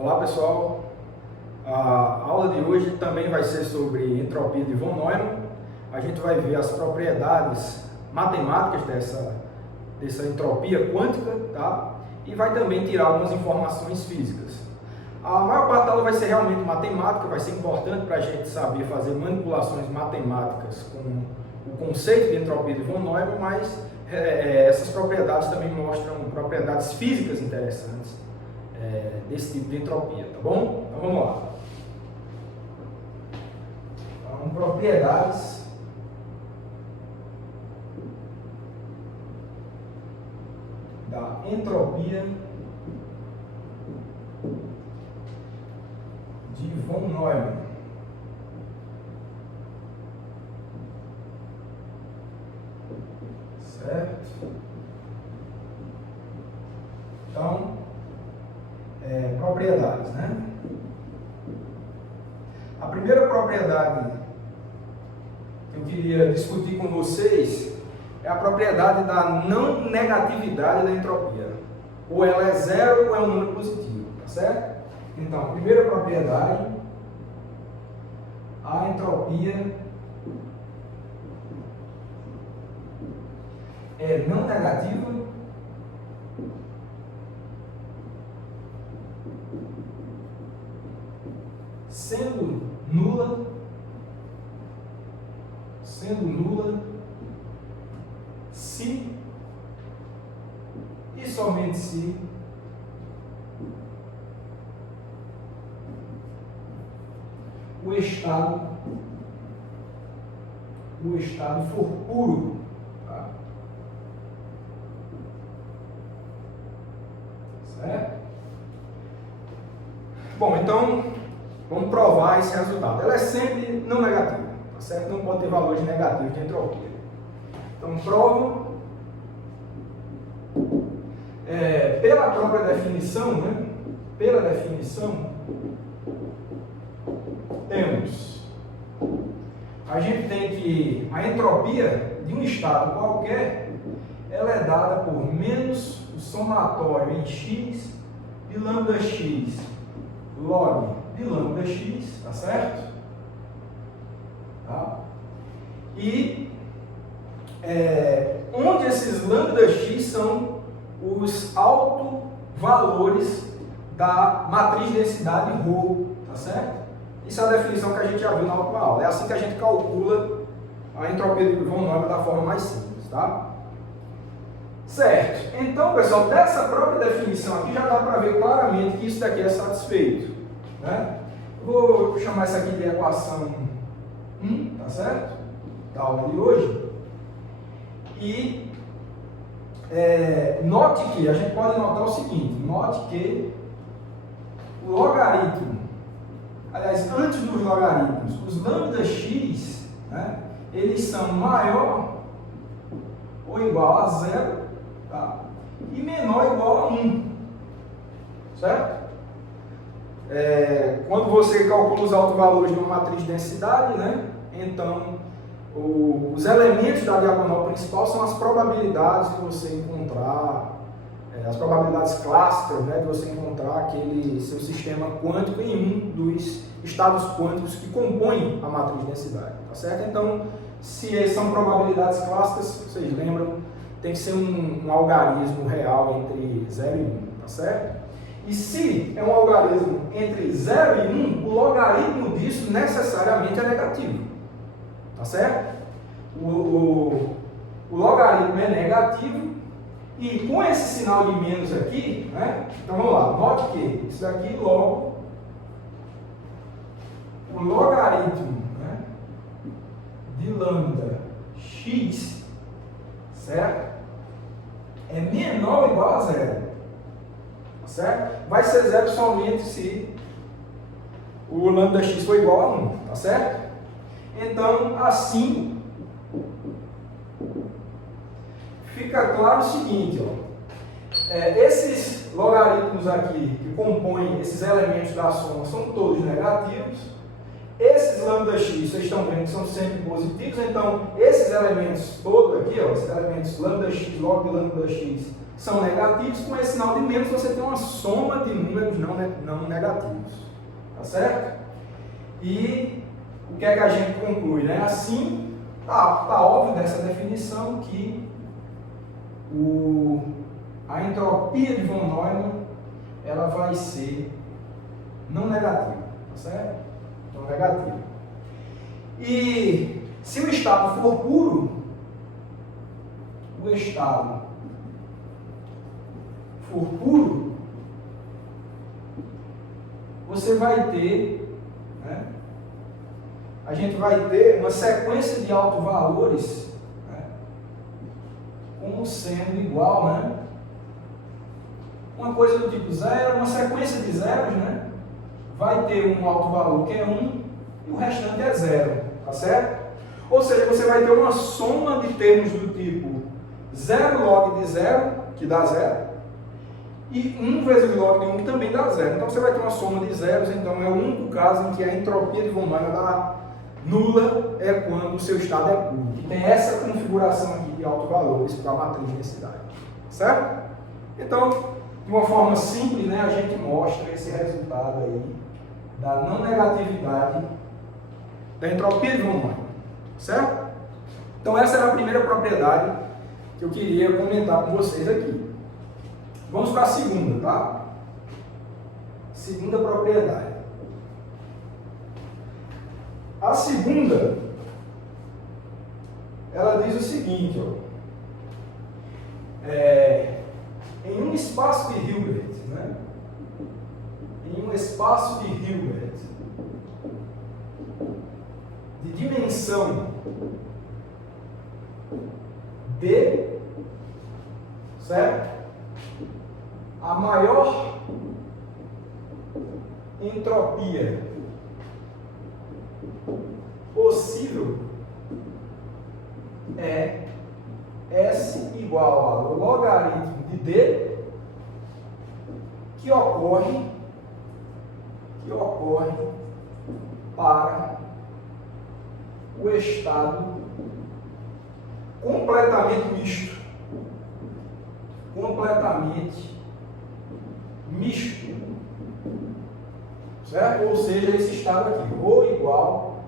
Olá pessoal, a aula de hoje também vai ser sobre entropia de von Neumann. A gente vai ver as propriedades matemáticas dessa entropia quântica, tá? E vai também tirar algumas informações físicas. A maior parte da aula vai ser realmente matemática, vai ser importante para a gente saber fazer manipulações matemáticas com o conceito de entropia de von Neumann, mas essas propriedades também mostram propriedades físicas interessantes desse tipo de entropia, tá bom? Então vamos lá. Então, propriedades da entropia de von Neumann. Certo? Então, propriedades, né? A primeira propriedade que eu queria discutir com vocês é a propriedade da não negatividade da entropia. Ou ela é zero ou é um número positivo, tá certo? Então, a primeira propriedade, a entropia é não negativa sendo nula se e somente se o estado for puro, tá? Certo? Bom, então vamos provar esse resultado. Ela é sempre não negativa, tá certo? Não pode ter valores negativos de entropia. Então, provo pela própria definição, né? Pela definição, a gente tem que a entropia de um estado qualquer, ela é dada por menos o somatório em x de lambda x log de lambda x, tá certo? Tá? E onde esses lambda x são os autovalores da matriz de densidade ρ, tá certo? Isso é a definição que a gente já viu na última aula. É assim que a gente calcula a entropia de von Neumann da forma mais simples, tá? Certo. Então, pessoal, dessa própria definição aqui já dá para ver claramente que isso daqui é satisfeito, né? Vou chamar isso aqui de equação 1, tá certo? Da aula de hoje. E note que, a gente pode notar o seguinte, note que o logaritmo, aliás, antes dos logaritmos, os lambda x, né, eles são maior ou igual a 0, tá? E menor ou igual a 1, certo? Quando você calcula os autovalores de uma matriz de densidade, né, então os elementos da diagonal principal são as probabilidades de você encontrar, as probabilidades clássicas, né, de você encontrar aquele seu sistema quântico em um dos estados quânticos que compõem a matriz de densidade, tá certo? Então, se são probabilidades clássicas, vocês lembram, tem que ser um algarismo real entre 0 e 1, tá certo? E se é um algarismo entre 0 e 1, o logaritmo disso necessariamente é negativo, tá certo? O logaritmo é negativo e com esse sinal de menos aqui, né? Então vamos lá, note que isso daqui logo, o logaritmo, né, de lambda x, certo? É menor ou igual a 0, certo? Vai ser 0 somente se o lambda x for igual a 1, tá certo? Então, assim, fica claro o seguinte, ó, esses logaritmos aqui que compõem esses elementos da soma são todos negativos Esses lambda x, vocês estão vendo que são sempre positivos, então esses elementos todos aqui, ó, esses elementos lambda x, log de lambda x, são negativos. Com esse sinal de menos você tem uma soma de números não negativos, tá certo? E o que é que a gente conclui, né? Assim, tá óbvio dessa definição que a entropia de von Neumann ela vai ser não negativa, tá certo? Então, negativa. E se o estado for puro, você vai ter, né, a gente vai ter uma sequência de autovalores, né, como sendo igual, né, uma coisa do tipo zero, uma sequência de zeros, né, vai ter um autovalor que é 1 e o restante é 0, tá certo? Ou seja, você vai ter uma soma de termos do tipo 0 log de 0, que dá 0, e 1 vezes log de 1 também dá 0. Então você vai ter uma soma de zeros, então é o único caso em que a entropia de von Neumann dá nula é quando o seu estado é puro. E tem essa configuração aqui de autovalores para a matriz de densidade, certo? Então, de uma forma simples, né, a gente mostra esse resultado aí da não negatividade da entropia de von Neumann, certo? Então essa era a primeira propriedade que eu queria comentar com vocês aqui. Vamos para a segunda, tá? Segunda propriedade. A segunda, ela diz o seguinte, ó, em um espaço de Hilbert, né? Em um espaço de Hilbert de dimensão D, certo? A maior entropia possível é S igual ao logaritmo de D que ocorre para o estado completamente misto, certo? Ou seja, esse estado aqui, ρ igual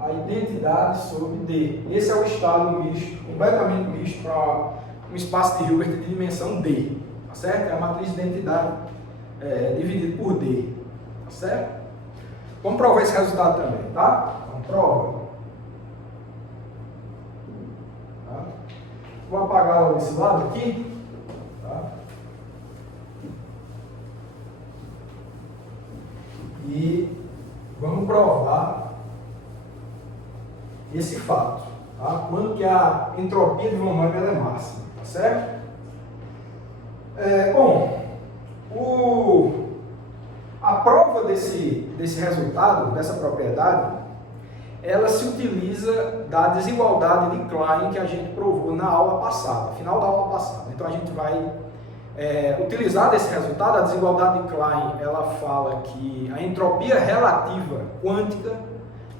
a identidade sobre D. Esse é o estado misto, completamente misto para um espaço de Hilbert de dimensão D, tá certo? É a matriz de identidade dividido por D, tá certo? Vamos provar esse resultado também, tá? Então, prova. Tá? Vou apagar logo esse lado aqui, tá? E vamos provar esse fato, tá? Quando que a entropia de von Neumann é máxima, tá certo? A prova desse resultado, dessa propriedade, ela se utiliza da desigualdade de Klein que a gente provou na aula passada, final da aula passada. Então a gente vai utilizar desse resultado. A desigualdade de Klein, ela fala que a entropia relativa quântica,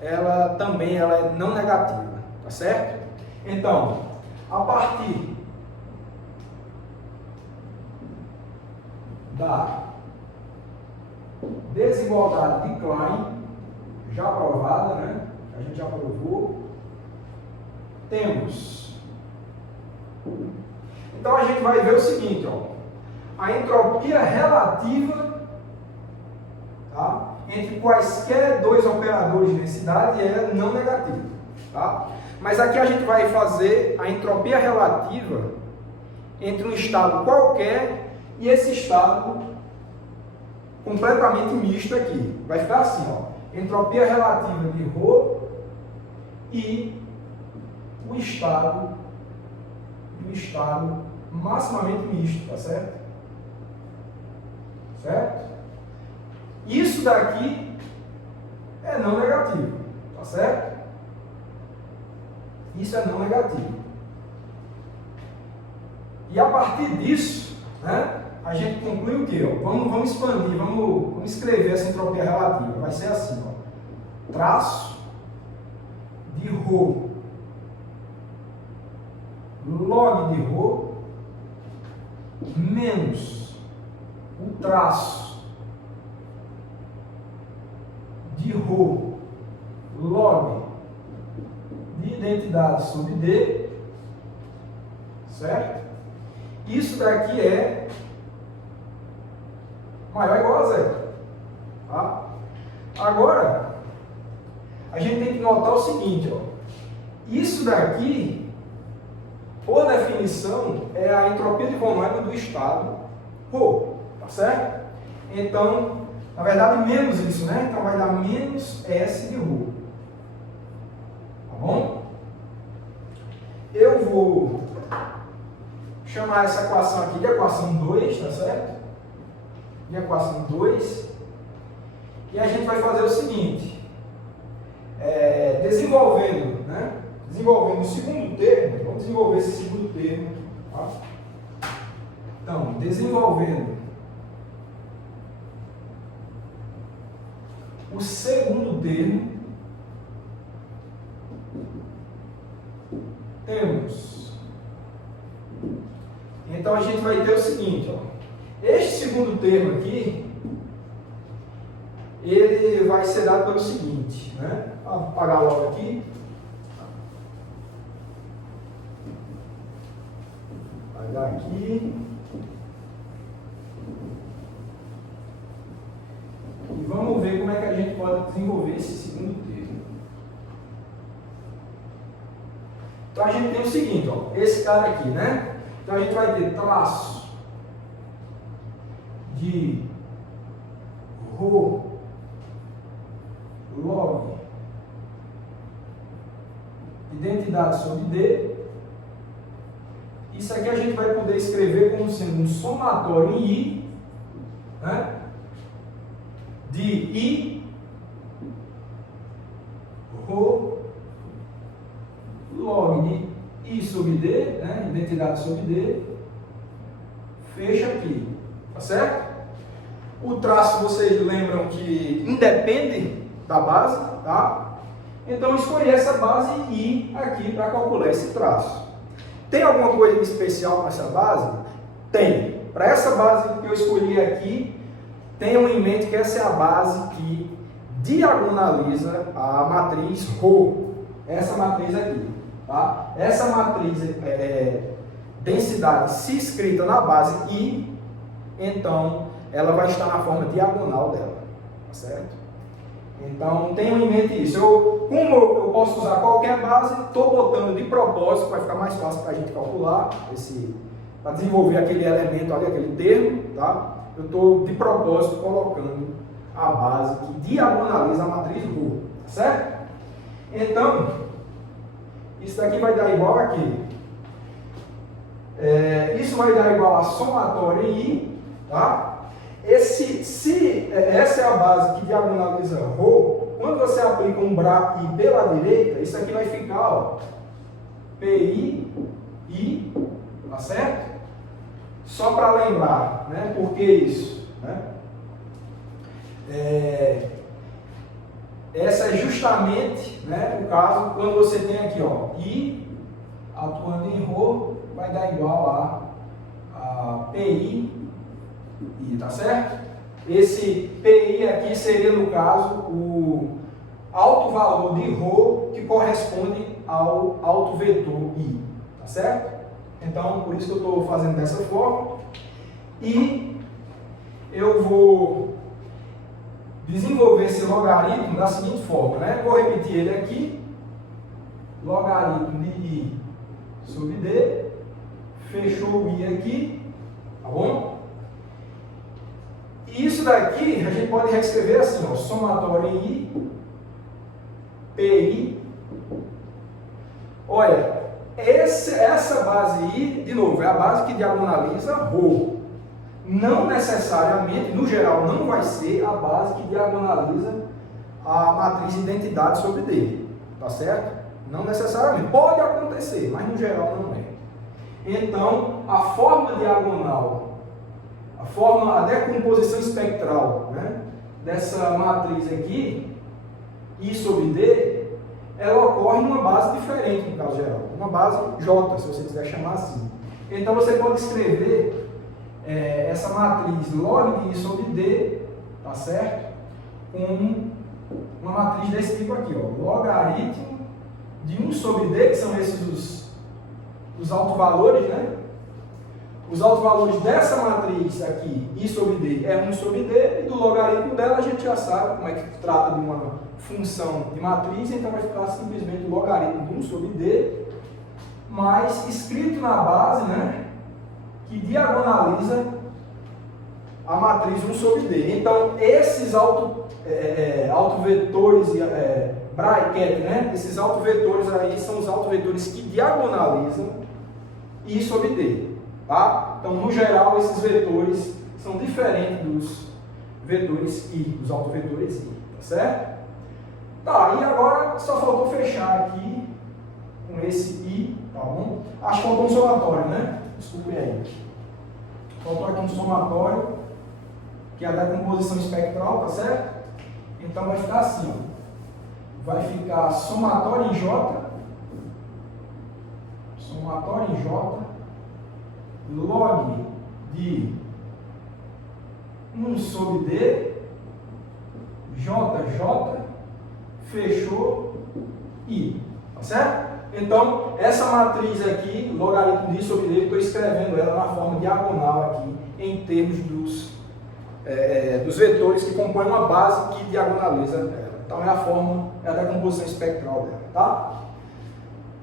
ela também é não negativa, tá certo? Então, a partir da desigualdade de Klein, já provada, né? A gente já provou, temos. Então a gente vai ver o seguinte, ó, a entropia relativa, tá, entre quaisquer dois operadores de densidade é não negativa, tá? Mas aqui a gente vai fazer a entropia relativa entre um estado qualquer e esse estado completamente misto aqui. Vai ficar assim, ó, entropia relativa de ρ e o estado maximamente misto, tá certo? Certo? Isso daqui é não negativo, tá certo? Isso é não negativo. E a partir disso, né, a gente conclui o quê? Ó? Vamos expandir, vamos escrever essa entropia relativa. Vai ser assim, ó. traço de ρ log de ρ menos o traço de ρ log de identidade sobre D, certo? Isso daqui é maior ou igual a zero, tá? Agora, a gente tem que notar o seguinte, ó. Isso daqui, por definição, é a entropia de von Neumann do estado ρ, tá certo? Então, na verdade, menos isso, né? Então, vai dar menos S de ρ. Tá bom? Eu vou chamar essa equação aqui de equação 2, tá certo? De equação 2. E a gente vai fazer o seguinte. Desenvolvendo, né? Desenvolvendo o segundo termo. Vamos desenvolver esse segundo termo aqui, tá? Então, desenvolvendo o segundo termo, temos. Então a gente vai ter o seguinte, ó. Este segundo termo aqui, ele vai ser dado pelo seguinte, né? Vou apagar logo aqui. Apagar aqui. E vamos ver como é que a gente pode desenvolver esse segundo termo. Então a gente tem o seguinte, ó, esse cara aqui, né? Então a gente vai ter traço de ρ log identidade sobre D. Isso aqui a gente vai poder escrever como sendo um somatório em I, né? De I ρ log de I sobre D, né? Identidade sobre D, fecha aqui, tá certo? O traço, vocês lembram que independe da base, tá? Então, eu escolhi essa base I aqui para calcular esse traço. Tem alguma coisa especial com essa base? Tem. Para essa base que eu escolhi aqui, tenham em mente que essa é a base que diagonaliza a matriz ρ. Essa matriz aqui, tá? Essa matriz densidade, se escrita na base I, então ela vai estar na forma diagonal dela, tá certo? Então tenham em mente isso. Como eu posso usar qualquer base, estou botando de propósito, vai ficar mais fácil para a gente calcular, para desenvolver aquele elemento ali, aquele termo, tá? Eu estou de propósito colocando a base que diagonaliza a matriz ρ, tá certo? Então, isso daqui vai dar igual a quê? Isso vai dar igual a somatório em I, tá? Essa é a base que diagonaliza ρ, quando você aplica um BRA I pela direita, isso aqui vai ficar, ó, PI, I, tá certo? Só para lembrar, né? Por que isso? Né? Essa é justamente, né, o caso quando você tem aqui, ó, I atuando em ρ, vai dar igual a PI, I, tá certo? Esse PI aqui seria, no caso, o alto valor de ρ que corresponde ao alto vetor I, tá certo? Então, por isso que eu estou fazendo dessa forma. E eu vou desenvolver esse logaritmo da seguinte forma, né? Vou repetir ele aqui. Logaritmo de I sobre D. Fechou o I aqui, tá bom? E isso daqui a gente pode reescrever assim, ó, somatório em I, PI. Olha, essa base I, de novo, é a base que diagonaliza ρ. Não necessariamente, no geral, não vai ser a base que diagonaliza a matriz identidade sobre D, tá certo? Não necessariamente, pode acontecer, mas no geral não é. Então, a forma diagonal, a decomposição espectral, né, dessa matriz aqui, I sobre D, ela ocorre numa base diferente, no caso geral. Uma base J, se você quiser chamar assim. Então, você pode escrever essa matriz log de I sobre D, tá certo? Com uma matriz desse tipo aqui, ó. Logaritmo de 1 sobre D, que são esses os autovalores, né? Os autovalores dessa matriz aqui, I sobre D, é 1 sobre D, e do logaritmo dela a gente já sabe como é que trata de uma função de matriz, então vai ficar simplesmente o logaritmo de 1 sobre D, mas escrito na base, né? Que diagonaliza a matriz 1 sobre D. Então, esses autovetores, bracket, né? Esses autovetores aí são os autovetores que diagonalizam I sobre D. Tá? Então, no geral, esses vetores são diferentes dos vetores I, dos autovetores I. Tá certo? Tá, e agora só faltou fechar aqui com esse I, tá bom? Acho que faltou um somatório, né? Desculpe aí. Faltou aqui um somatório, que é a decomposição espectral, tá certo? Então vai ficar assim, ó. Vai ficar somatório em J, log de 1 sobre D, JJ, fechou I, tá certo? Então, essa matriz aqui, logaritmo de I sobre D, estou escrevendo ela na forma diagonal aqui, em termos dos vetores que compõem uma base que diagonaliza ela. Então, é a decomposição espectral dela, tá?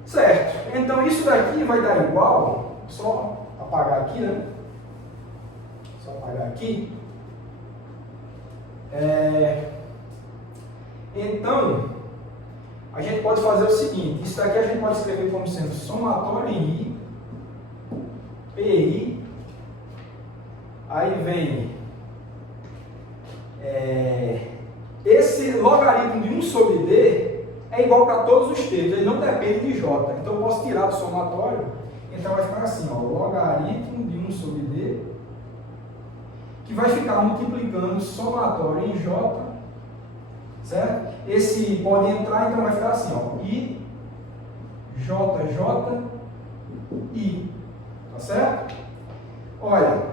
Certo. Então, isso daqui vai dar igual, só apagar aqui, né? Só apagar aqui. Então, a gente pode fazer o seguinte, isso daqui a gente pode escrever como sendo somatório em I, PI, aí vem esse logaritmo de 1 sobre D é igual para todos os termos, ele não depende de J, então eu posso tirar do somatório, então vai ficar assim, ó, logaritmo de 1 sobre D, que vai ficar multiplicando somatório em J, certo? Esse pode entrar, então vai ficar assim, ó, I, JJ, I, tá certo? Olha,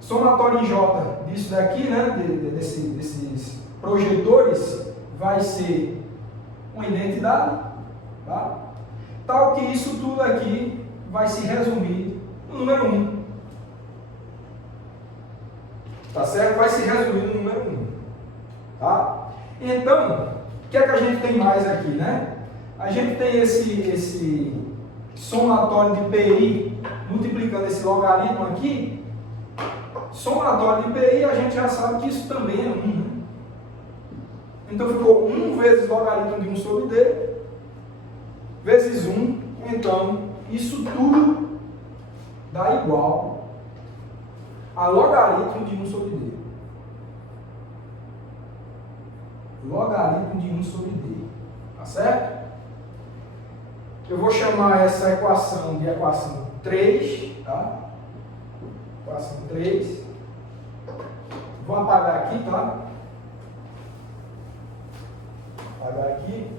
somatório em J disso daqui, né, desses projetores, vai ser uma identidade, tá? Tal que isso tudo aqui vai se resumir no número 1. Tá certo? Vai se resumir no número 1. Tá? Então, o que é que a gente tem mais aqui, né? A gente tem esse somatório de PI multiplicando esse logaritmo aqui. Somatório de PI, a gente já sabe que isso também é 1. Né? Então, ficou 1 vezes logaritmo de 1 sobre D, vezes 1. Então, isso tudo dá igual a logaritmo de 1 sobre D. Logaritmo de 1 sobre D. Tá certo? Eu vou chamar essa equação de equação 3. Tá? Equação 3. Vou apagar aqui, tá? Apagar aqui.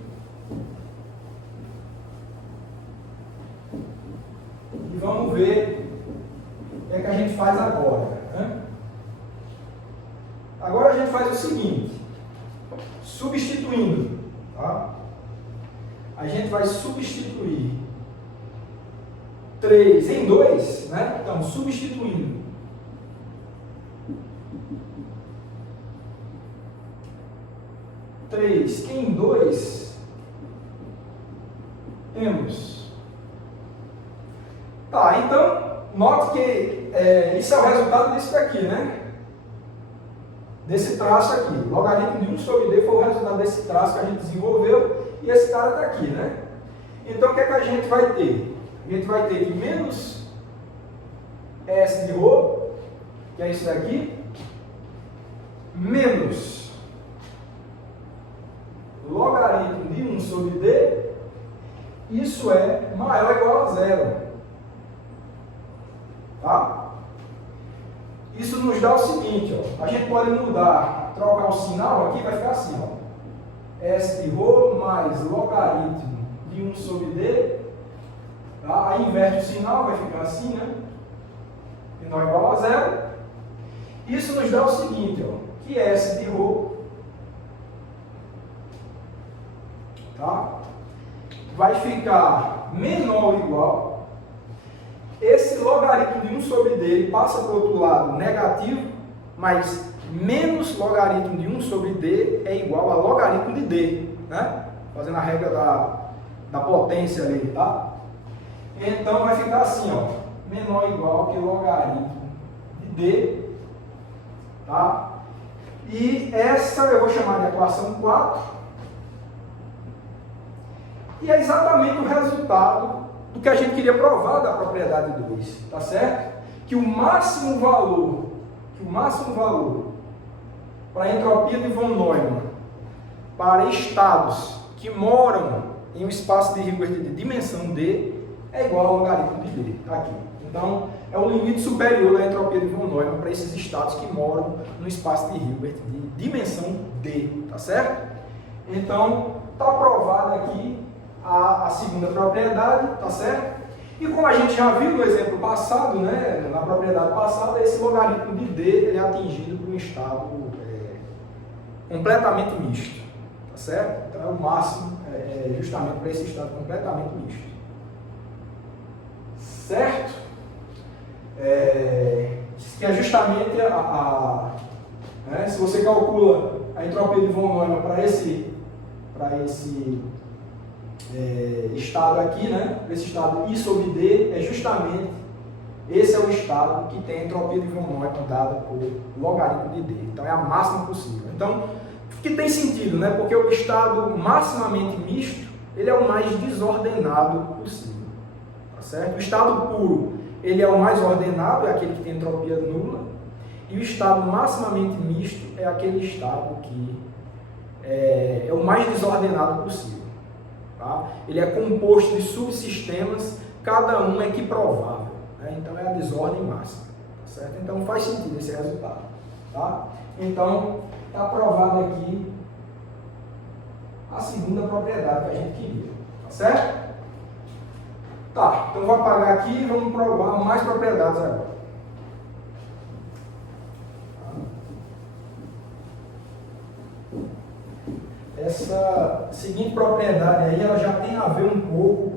E vamos ver o que é que a gente faz agora. Né? Agora a gente faz o seguinte. Substituindo, tá? A gente vai substituir 3 em 2, né? Então, substituindo 3 em 2, temos. Tá, então, note que isso é o resultado disso daqui, né? Desse traço aqui. Logaritmo de 1 sobre D foi o resultado desse traço que a gente desenvolveu e esse cara está aqui, né? Então, o que é que a gente vai ter? A gente vai ter que menos S de ρ, que é isso daqui, menos logaritmo de 1 sobre D, isso é maior ou igual a 0. Tá? Isso nos dá o seguinte, ó, a gente pode mudar, trocar o sinal aqui, vai ficar assim, ó, S de ρ mais logaritmo de 1 sobre D. Tá? Aí inverte o sinal, vai ficar assim, né? Menor ou igual a zero. Isso nos dá o seguinte, ó, que S de ρ, tá? Vai ficar menor ou igual. Esse logaritmo de 1 sobre D passa para o outro lado negativo, mas menos logaritmo de 1 sobre D é igual a logaritmo de D, né? Fazendo a regra da potência ali, tá? Então vai ficar assim, ó, menor ou igual que logaritmo de D, tá? E essa eu vou chamar de equação 4. E é exatamente o resultado do que a gente queria provar da propriedade 2, tá certo? Que o máximo valor para a entropia de von Neumann para estados que moram em um espaço de Hilbert de dimensão D é igual ao logaritmo de D, tá aqui. Então, é o limite superior da entropia de von Neumann para esses estados que moram no espaço de Hilbert de dimensão D, tá certo? Então, está provada aqui a segunda propriedade, tá certo? E como a gente já viu no exemplo passado, né, na propriedade passada, esse logaritmo de D ele é atingido por um estado completamente misto, tá certo? Então, o máximo é justamente para esse estado completamente misto. Certo? Que é justamente né, se você calcula a entropia de von Neumann para esse estado aqui, né? Esse estado I sobre D é justamente esse é o estado que tem a entropia de von Neumann dada por logaritmo de D. Então é a máxima possível. Então, que tem sentido, né? Porque o estado maximamente misto ele é o mais desordenado possível, tá certo? O estado puro ele é o mais ordenado, é aquele que tem entropia nula, e o estado maximamente misto é aquele estado que é o mais desordenado possível. Tá? Ele é composto de subsistemas, cada um equiprovável, né? Então é a desordem máxima, tá certo? Então faz sentido esse resultado, tá? Então está provado aqui a segunda propriedade que a gente queria, tá certo? Tá, então vou apagar aqui e vamos provar mais propriedades agora. Essa seguinte propriedade aí, ela já tem a ver um pouco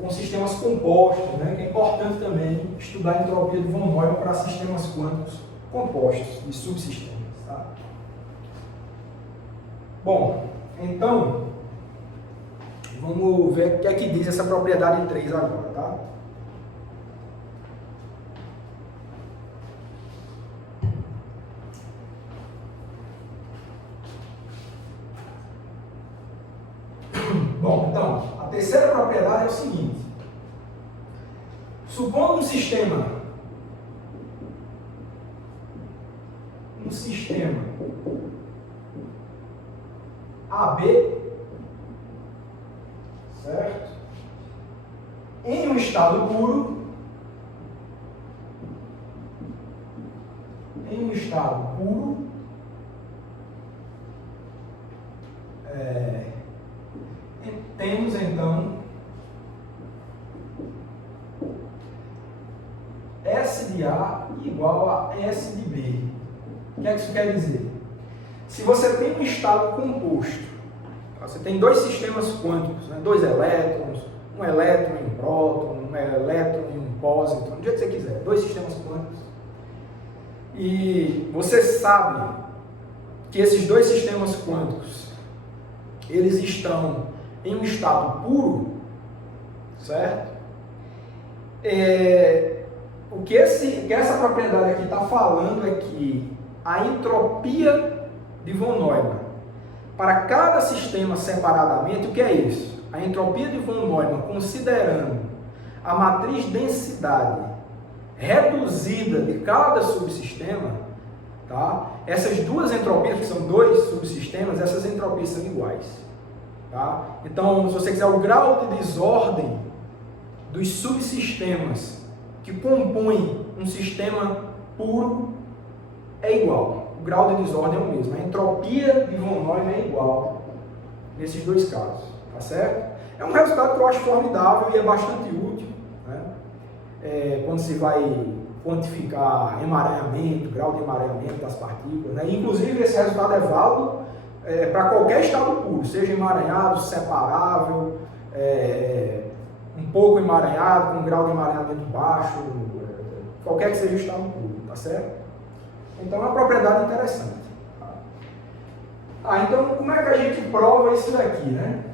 com sistemas compostos, né? Que é importante também estudar a entropia de von Neumann para sistemas quânticos compostos, de subsistemas, tá? Bom, então, vamos ver o que é que diz essa propriedade 3 agora, tá? Bom, então, a terceira propriedade é o seguinte. Supondo um sistema AB, certo? Em um estado puro, temos então S de A igual a S de B. O que é que isso quer dizer? Se você tem um estado composto, você tem dois sistemas quânticos, né? Dois elétrons, um elétron e um próton, um elétron e um pósitron, do jeito que você quiser, dois sistemas quânticos. E você sabe que esses dois sistemas quânticos, eles estão em um estado puro, certo? O que essa propriedade aqui está falando é que a entropia de von Neumann para cada sistema separadamente, o que é isso? A entropia de von Neumann, considerando a matriz densidade reduzida de cada subsistema, tá? Essas duas entropias, que são dois subsistemas, essas entropias são iguais. Tá? Então, se você quiser, o grau de desordem dos subsistemas que compõem um sistema puro é igual. O grau de desordem é o mesmo. A entropia de von Neumann é igual nesses dois casos, tá certo? É um resultado que eu acho formidável e é bastante útil, né? Quando se vai quantificar emaranhamento, grau de emaranhamento das partículas, né? Inclusive esse resultado é válido para qualquer estado puro, seja emaranhado, separável, um pouco emaranhado, com um grau de emaranhamento baixo, qualquer que seja o estado puro, tá certo? Então é uma propriedade interessante. Então como é que a gente prova isso daqui, né?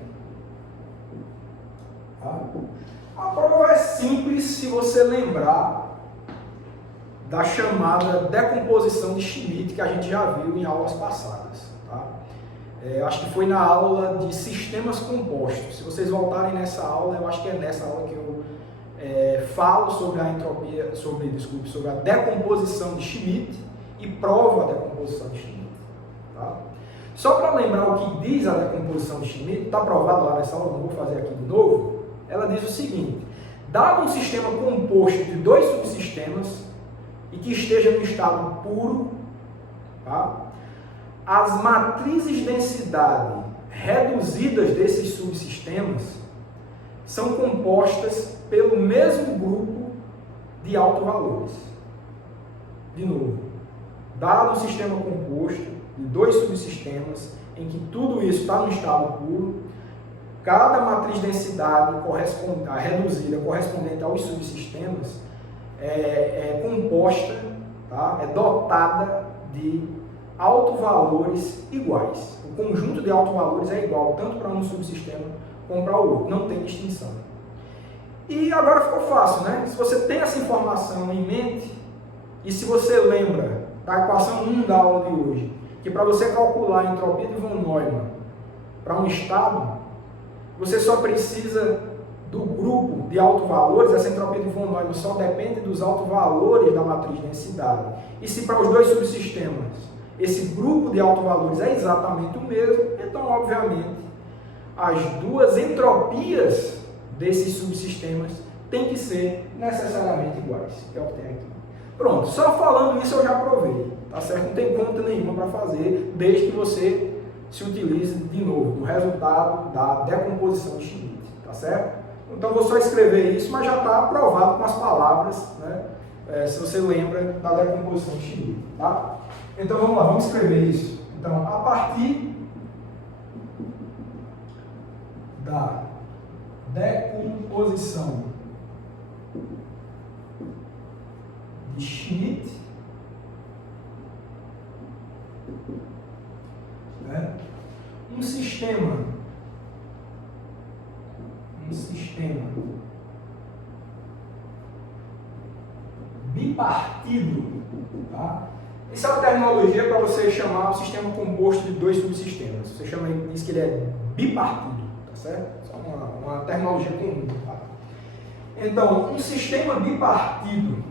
A prova é simples se você lembrar da chamada decomposição de Schmidt que a gente já viu em aulas passadas. Tá? Acho que foi na aula de sistemas compostos. Se vocês voltarem nessa aula, eu acho que é nessa aula que eu falo sobre a entropia, sobre a decomposição de Schmidt e provo a decomposição de Schmidt. Tá? Só para lembrar o que diz a decomposição de Schmidt, está provado lá nessa aula, não vou fazer aqui de novo. Ela diz o seguinte: dado um sistema composto de dois subsistemas e que esteja no estado puro, tá? As matrizes de densidade reduzidas desses subsistemas são compostas pelo mesmo grupo de autovalores. De novo, dado um sistema composto de dois subsistemas em que tudo isso está no estado puro, cada matriz de densidade reduzida correspondente aos subsistemas é composta, tá? É dotada de autovalores iguais. O conjunto de autovalores é igual tanto para um subsistema como para o outro, não tem distinção. E agora ficou fácil, né? Se você tem essa informação em mente, e se você lembra da equação 1 da aula de hoje, que para você calcular a entropia de von Neumann para um estado, você só precisa do grupo de autovalores. Essa entropia de von Neumann só depende dos autovalores da matriz de densidade. E se para os dois subsistemas esse grupo de autovalores é exatamente o mesmo, então, obviamente, as duas entropias desses subsistemas têm que ser necessariamente iguais, que é o que tem aqui. Pronto, só falando isso eu já provei, tá certo? Não tem conta nenhuma para fazer, desde que você se utilize de novo do resultado da decomposição de Schmidt, tá certo? Então vou só escrever isso, mas já está aprovado com as palavras, né? Se você lembra da decomposição de Schmidt, tá? Então vamos lá, vamos escrever isso. Então, a partir da decomposição de Schmidt, né? Um sistema bipartido, tá? Essa é uma terminologia para você chamar o sistema composto de dois subsistemas. Você diz que ele é bipartido, tá certo? Isso é uma terminologia comum, tá? Então, um sistema bipartido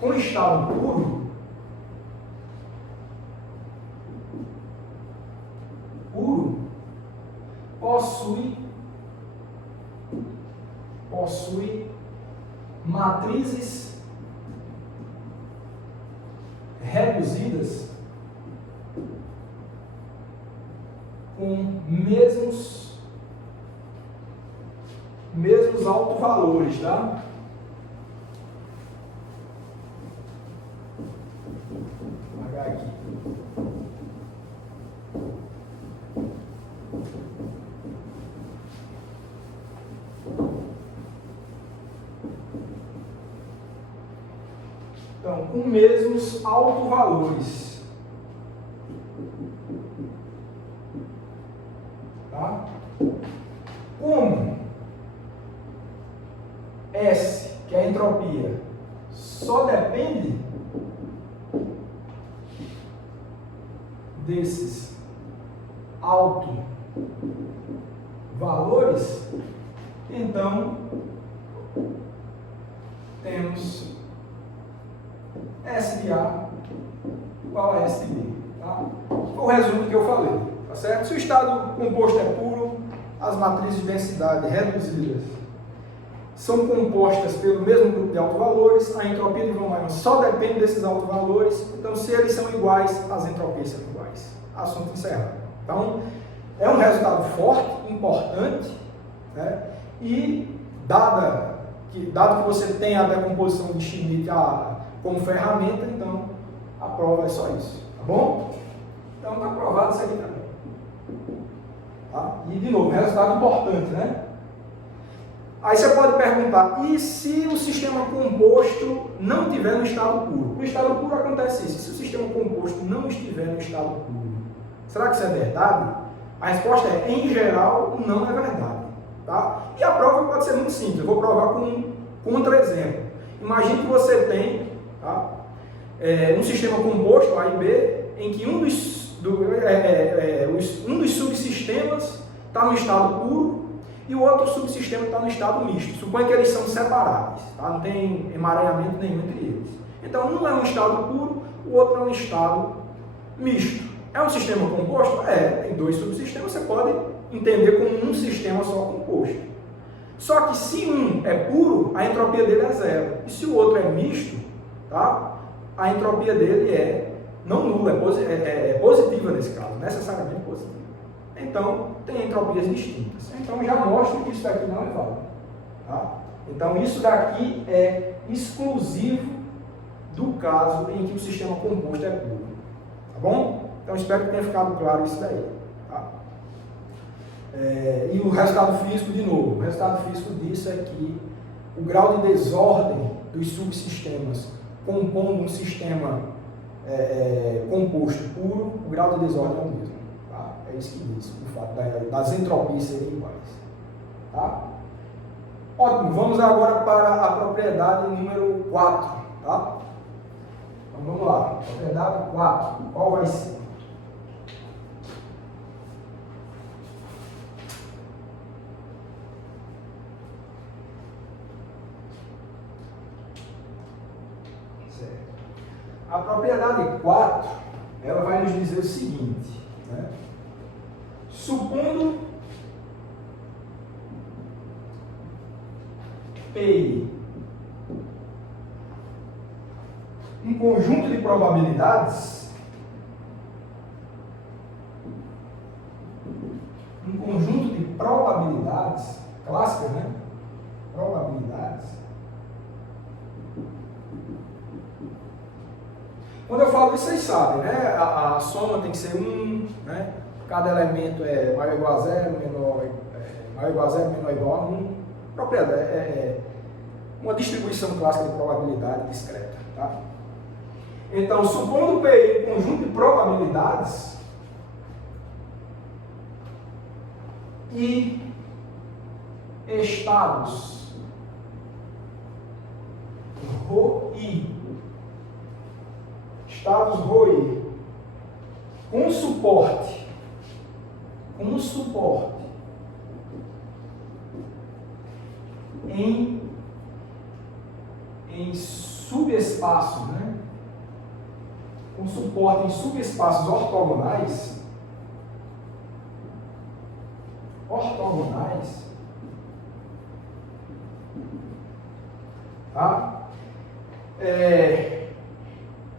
com estado puro possui matrizes reduzidas com mesmos autovalores, tá? Vou apagar aqui. Então, com mesmos autovalores. Tá? Como S, que é a entropia, só depende desses autovalores, então temos S de A igual a S de B. Tá? O resumo que eu falei, tá certo? Se o estado composto é puro, as matrizes de densidade reduzidas são compostas pelo mesmo grupo de autovalores, a entropia de von Neumann só depende desses autovalores, então se eles são iguais, as entropias são iguais. Assunto encerrado. Então, é um resultado forte, importante, né? E dado que você tem a decomposição de Schmidt como ferramenta, então a prova é só isso, tá bom? Então está aprovado isso aqui também. Tá? E de novo, resultado importante, né? Aí você pode perguntar, e se o sistema composto não estiver no estado puro? No estado puro acontece isso. Se o sistema composto não estiver no estado puro, será que isso é verdade? A resposta é, em geral, não é verdade. Tá? E a prova pode ser muito simples. Eu vou provar com um contra-exemplo. Imagine que você tem, tá, um sistema composto, A e B, em que um dos subsistemas está no estado puro e o outro subsistema está no estado misto. Suponha que eles são separáveis, tá? Não tem emaranhamento nenhum entre eles. Então, um é um estado puro, o outro é um estado misto. É um sistema composto? Tem dois subsistemas, você pode entender como um sistema só composto. Só que se um é puro, a entropia dele é zero. E se o outro é misto, tá? A entropia dele é não nula, é positiva nesse caso, necessariamente positiva. Então, tem entropias distintas. Então, já mostro que isso daqui não é válido. Tá? Então, isso daqui é exclusivo do caso em que o sistema composto é puro. Tá bom? Então, espero que tenha ficado claro isso daí. Tá? E o resultado físico, de novo, o resultado físico disso é que o grau de desordem dos subsistemas compondo um sistema composto puro, o grau de desordem é o mesmo. Tá? É isso que diz, o fato das entropias serem iguais. Tá? Ótimo, vamos agora para a propriedade número 4. Tá? Então vamos lá, propriedade 4, qual vai ser? A propriedade 4, ela vai nos dizer o seguinte, né? Supondo P um conjunto de probabilidades, clássicas, né? Probabilidades. Quando eu falo isso, vocês sabem, né? A soma tem que ser 1, né? Cada elemento é maior ou igual a 0, maior ou igual a 0, menor ou igual a 1. Propriedade é uma distribuição clássica de probabilidade discreta. Tá? Então, supondo P um conjunto de probabilidades e estados ρI, estados ρI com suporte em subespaços, né? Com suporte em subespaços ortogonais, tá?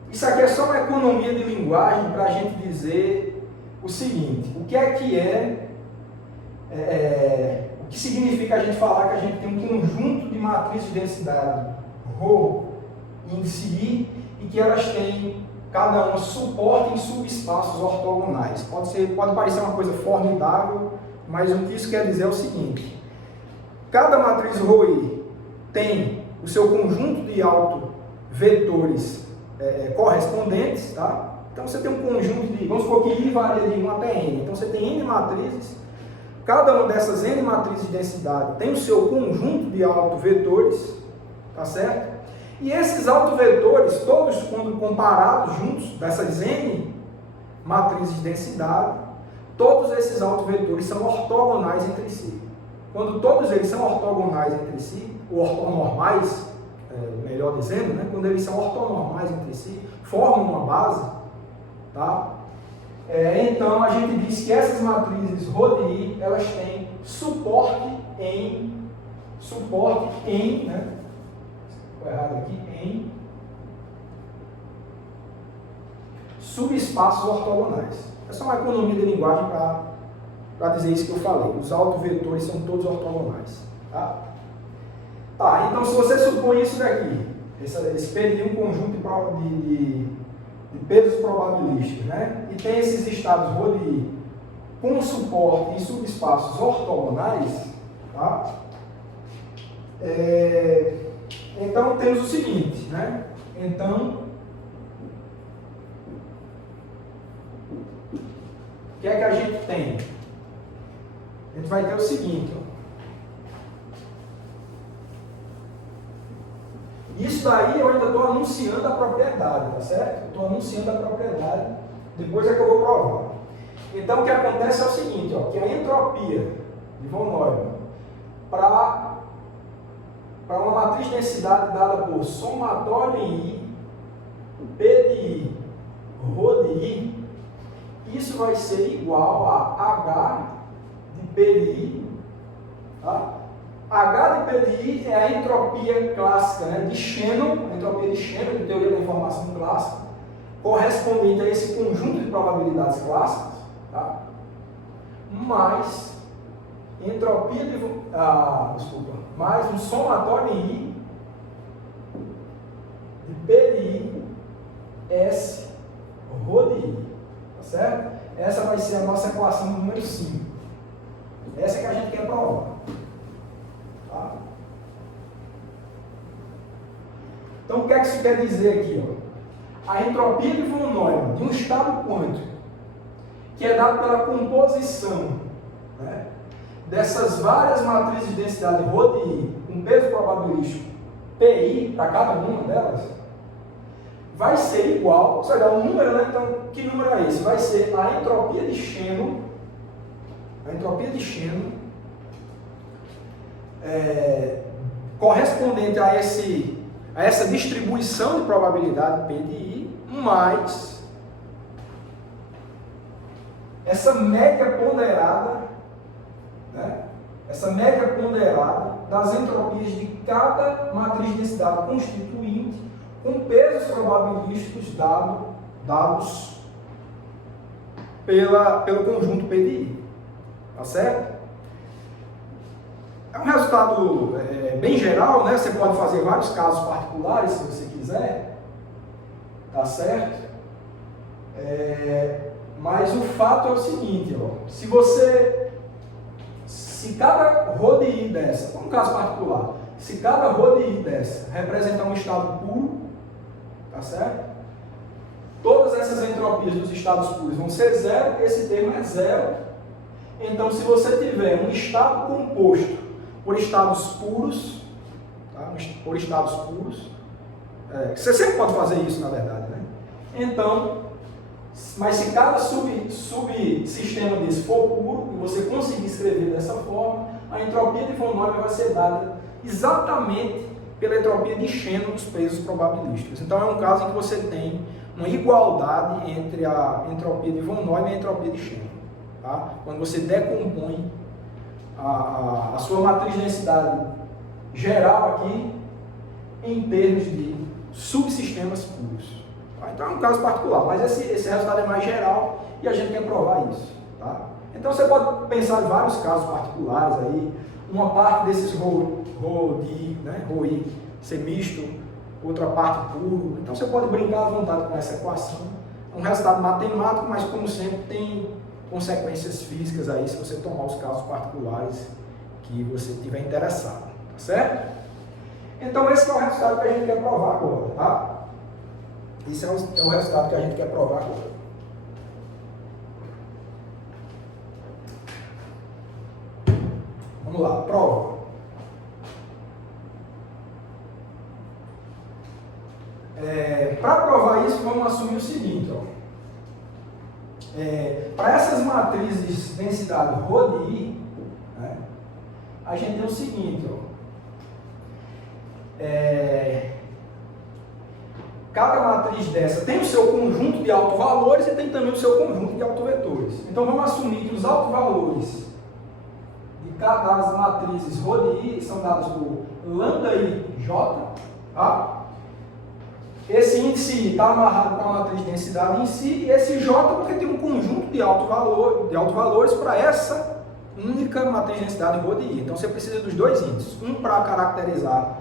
Isso aqui é só uma economia de linguagem para a gente dizer o seguinte: o que o que significa a gente falar que a gente tem um conjunto de matrizes de densidade ρ, índice I, e que elas têm cada uma suporte em subespaços ortogonais. Pode parecer uma coisa formidável, mas o que isso quer dizer é o seguinte: cada matriz ρI tem o seu conjunto de autovetores correspondentes, tá? Então você tem um conjunto de, vamos supor que I varia de 1 até N, então você tem N matrizes, cada uma dessas N matrizes de densidade tem o seu conjunto de autovetores, tá certo? E esses autovetores, todos quando comparados juntos, dessas N matrizes de densidade, todos esses autovetores são ortogonais entre si. Quando todos eles são ortogonais entre si, ou ortonormais, melhor dizendo, né? Quando eles são ortonormais entre si, formam uma base, tá? Então a gente diz que essas matrizes ρ de I, elas têm suporte em suporte em, né? Ficou errado aqui, em subespaços ortogonais. É só uma economia de linguagem para dizer isso que eu falei. Os autovetores são todos ortogonais. Tá? Tá, então se você supõe isso daqui, esse PDI é um conjunto de pesos probabilísticos, né? E tem esses estados ρ de I com suporte em subespaços ortogonais, tá? Então temos o seguinte, né? Então, o que é que a gente tem? A gente vai ter o seguinte, ó. Isso daí eu ainda estou anunciando a propriedade, tá certo? Estou anunciando a propriedade, depois é que eu vou provar. Então o que acontece é o seguinte, ó, que a entropia de von Neumann para uma matriz de densidade dada por somatório em I, P de I, ρ de I, isso vai ser igual a H de P de I, tá? H de P de I é a entropia clássica, né, de Shannon, a entropia de Shannon, de teoria da informação clássica, correspondente a esse conjunto de probabilidades clássicas, tá? Mais entropia mais um somatório em I de P de I S ρ de I, tá certo? Essa vai ser a nossa equação número 5. Essa que a gente quer provar. Tá? Então o que é que isso quer dizer aqui? Ó? A entropia de von Neumann de um estado quântico, que é dado pela composição, né, dessas várias matrizes de densidade ρ de I com peso probabilístico PI para cada uma delas, vai ser igual, você vai dar um número, né? Então, que número é esse? Vai ser a entropia de Shannon, correspondente a essa distribuição de probabilidade P de I, mais essa média ponderada, né? Essa média ponderada das entropias de cada matriz de densidade constituinte com pesos probabilísticos dados pelo conjunto P de I. Tá certo? É um resultado bem geral, né? Você pode fazer vários casos particulares se você quiser. Tá certo? Mas o fato é o seguinte, ó, se cada ρ de I dessa, um caso particular, se cada ρ de I dessa representar um estado puro, tá certo? Todas essas entropias dos estados puros vão ser zero, esse termo é zero. Então, se você tiver um estado composto por estados puros, tá? Você sempre pode fazer isso, na verdade, né? Então, mas se cada subsistema desse for puro, e você conseguir escrever dessa forma, a entropia de von Neumann vai ser dada exatamente pela entropia de Shannon dos pesos probabilísticos. Então é um caso em que você tem uma igualdade entre a entropia de von Neumann e a entropia de Shannon. Tá? Quando você decompõe a sua matriz de densidade geral aqui em termos de subsistemas puros. Tá? Então é um caso particular, mas esse resultado é mais geral e a gente quer provar isso. Tá? Então você pode pensar em vários casos particulares aí, uma parte desses ρ de I, né, ρ I ser misto, outra parte puro. Então você pode brincar à vontade com essa equação. É um resultado matemático, mas como sempre tem consequências físicas aí se você tomar os casos particulares que você tiver interessado, tá certo? Então esse é o resultado que a gente quer provar agora, tá? Esse é o resultado que a gente quer provar agora. Vamos lá, prova. Para provar isso, vamos assumir o seguinte, ó. Para essas matrizes de densidade ρ de I, né, a gente tem o seguinte, ó. Cada matriz dessa tem o seu conjunto de autovalores e tem também o seu conjunto de autovetores. Então vamos assumir que os autovalores de das matrizes Rho de I são dadas por lambda I J, tá? Esse índice I está amarrado com a matriz de densidade em si, e esse J porque tem um conjunto de autovalores para essa única matriz de densidade Rho de I. Então você precisa dos dois índices, um para caracterizar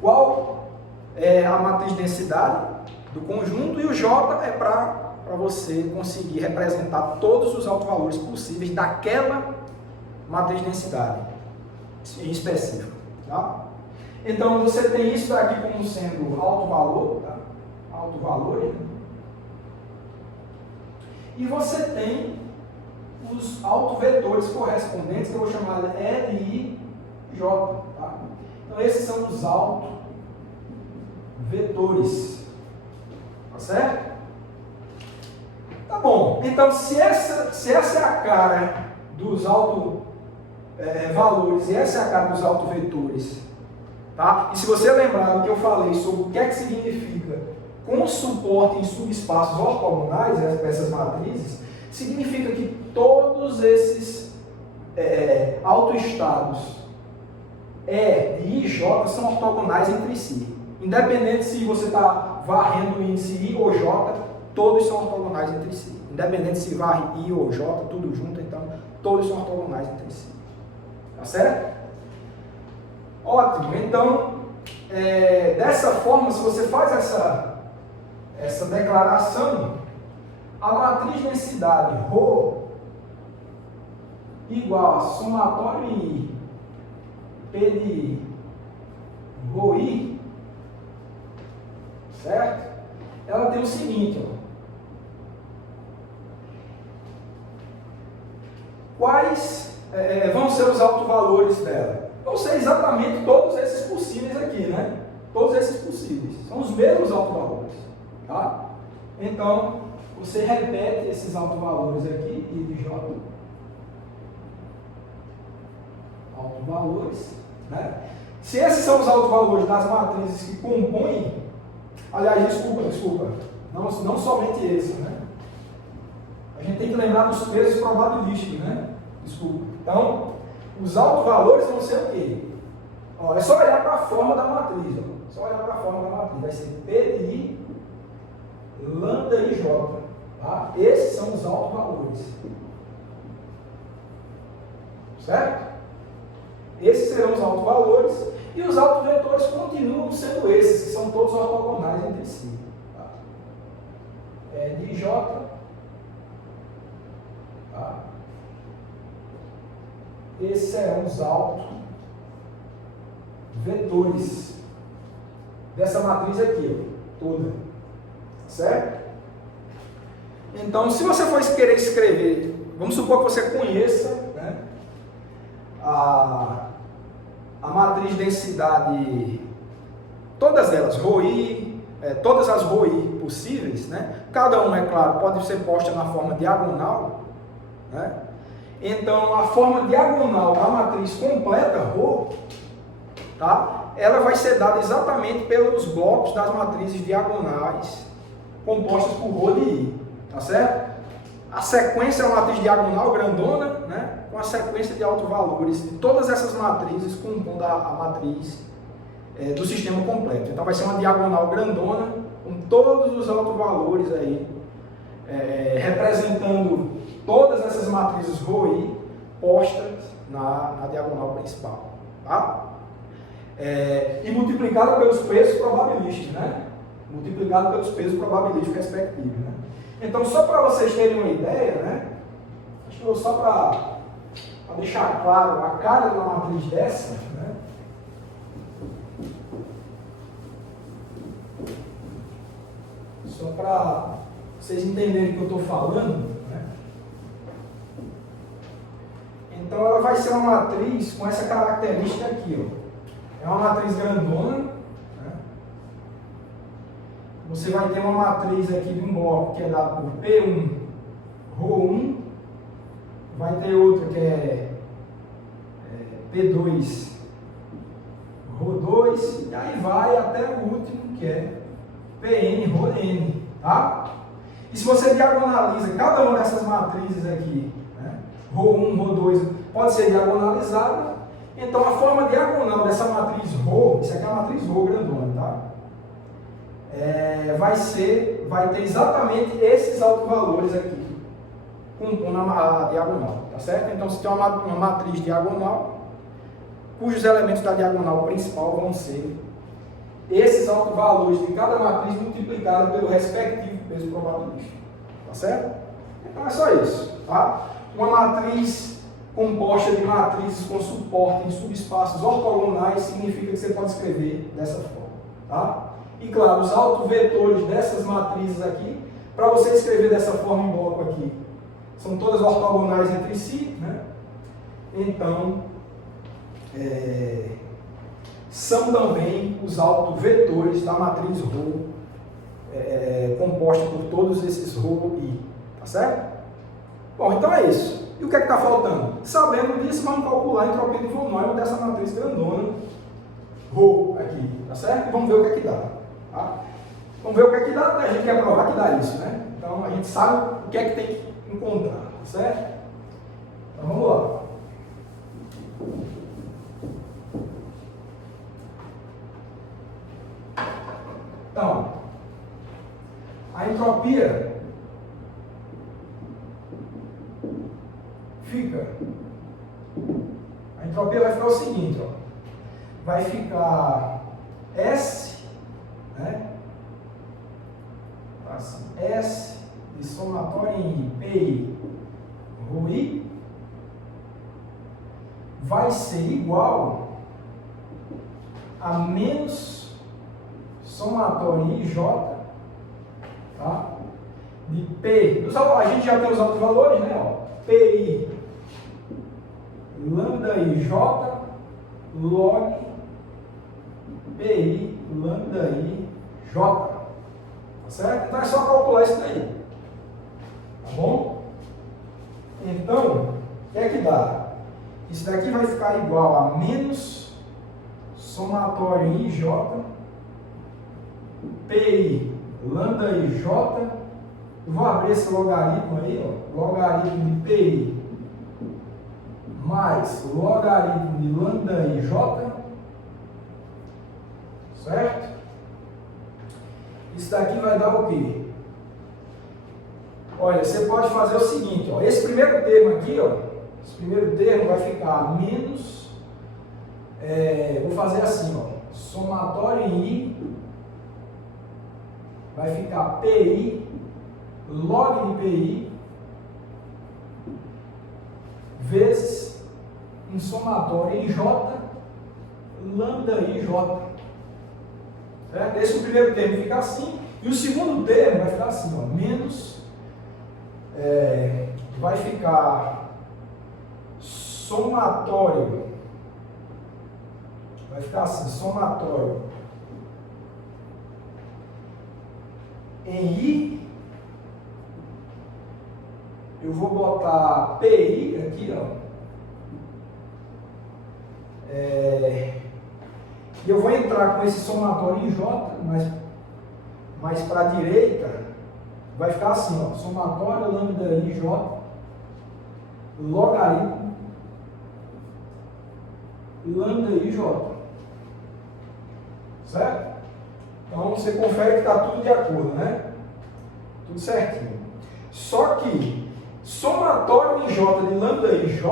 qual é a matriz de densidade do conjunto, e o J é para você conseguir representar todos os autovalores possíveis daquela matriz de densidade em específico. Tá? Então você tem isso aqui como sendo autovalor, tá? Autovalores, né? E você tem os autovetores correspondentes, que eu vou chamar de L, I, J. Tá? Então esses são os autovetores. Tá certo? Tá bom. Então se essa é a cara dos autovalores e essa é a cara dos autovetores, tá? E se você lembrar do que eu falei sobre o que é que significa com suporte em subespaços ortogonais, essas matrizes, significa que todos esses autoestados E de I e J são ortogonais entre si. Independente se você está varrendo o índice I ou J, todos são ortogonais entre si. Independente se varre I ou J, tudo junto, então todos são ortogonais entre si. Tá certo? Ótimo. Então, dessa forma, se você faz essa declaração, a matriz de densidade Rho igual a somatório em I, P de I, Rho I, certo? Ela tem o seguinte, ó. Quais vão ser os autovalores dela? Vão ser exatamente todos esses possíveis aqui, né? Todos esses possíveis. São os mesmos autovalores, tá? Então, você repete esses autovalores aqui, I de J. Autovalores, né? Se esses são os autovalores das matrizes que compõem, aliás, desculpa, não somente esse, né? A gente tem que lembrar dos pesos probabilísticos, né? Desculpa. Então, os autovalores vão ser o quê? Ó, é só olhar para a forma da matriz. Ó. Só olhar para a forma da matriz. Vai ser P de I, lambda I J. Tá? Esses são os autovalores. Certo? Esses serão os autovalores. E os autovetores continuam sendo esses, que são todos ortogonais entre si. Tá? De J. Tá? Esses serão os autovetores dessa matriz aqui, ó, toda. Certo? Então, se você for querer escrever, vamos supor que você conheça, né, a matriz de densidade, todas elas, Rho-I, todas as Rho-I possíveis, né? Cada uma, é claro, pode ser posta na forma diagonal, né? Então, a forma diagonal da matriz completa Rho, tá? Ela vai ser dada exatamente pelos blocos das matrizes diagonais compostas por Rho de I, tá certo? A sequência é uma matriz diagonal grandona, né? Com a sequência de autovalores de todas essas matrizes compondo a matriz do sistema completo. Então, vai ser uma diagonal grandona com todos os autovalores aí, representando todas essas matrizes Rho-I postas na diagonal principal, tá? E multiplicado pelos pesos probabilísticos, né? Multiplicado pelos pesos probabilísticos respectivos, né? Então, só para vocês terem uma ideia, né? Acho que só para deixar claro a cara de uma matriz dessa, né? Só para vocês entenderem o que eu estou falando, né? Então, ela vai ser uma matriz com essa característica aqui, ó. É uma matriz grandona, né? Você vai ter uma matriz aqui de um bloco que é dado por P1, Rho1, vai ter outra que é P2, Rho2, e aí vai até o último que é PN, Rho-N, tá? E se você diagonaliza cada uma dessas matrizes aqui, né, ρ1, ρ2 pode ser diagonalizada. Então, a forma diagonal dessa matriz ρ, isso aqui é a matriz ρ grandona, tá? Vai ter exatamente esses autovalores aqui, compondo a diagonal, tá certo? Então, se tem uma matriz diagonal, cujos elementos da diagonal principal vão ser esses autovalores de cada matriz multiplicado pelo respectivo peso probabilístico, tá certo? Então, é só isso, tá? Uma matriz composta de matrizes com suporte em subespaços ortogonais significa que você pode escrever dessa forma, tá? E claro, os autovetores dessas matrizes aqui, para você escrever dessa forma em bloco aqui, são todas ortogonais entre si, né? Então, são também os autovetores da matriz ρ, composta por todos esses ρ e, tá certo? Bom, então é isso. E o que é que está faltando? Sabendo disso, vamos calcular a entropia de von Neumann dessa matriz grandona ρ aqui, tá certo? E vamos ver o que é que dá. Tá? Vamos ver o que é que dá, a gente quer provar que dá isso, né? Então a gente sabe o que é que tem que encontrar, tá certo? Então vamos lá. Então, a entropia vai ficar o seguinte, ó. Vai ficar S, né? Assim, S de somatório em PI, ρI, vai ser igual a menos somatório em IJ, tá? De P, a gente já tem os outros valores, né? Ó, PI lambda IJ log PI lambda IJ, tá certo? Então é só calcular isso daí, tá bom? Então, o que é que dá? Isso daqui vai ficar igual a menos somatório em IJ PI lambda IJ. Eu vou abrir esse logaritmo aí, ó, logaritmo de PI mais logaritmo de lambda IJ, certo? Isso daqui vai dar o quê? Olha, você pode fazer o seguinte, ó, esse primeiro termo aqui, ó, esse primeiro termo vai ficar menos, vou fazer assim, ó, somatório em I vai ficar PI log de PI vezes um somatório em J lambda IJ. Certo? Esse é o primeiro termo fica assim, e o segundo termo vai ficar assim, ó, menos, vai ficar somatório, vai ficar assim, somatório em I, eu vou botar PI aqui, ó, e eu vou entrar com esse somatório em J, mas para a direita vai ficar assim, ó, somatório lambda IJ logaritmo lambda IJ, certo? Então você confere que está tudo de acordo, né? Tudo certinho. Só que somatório em J de lambda IJ,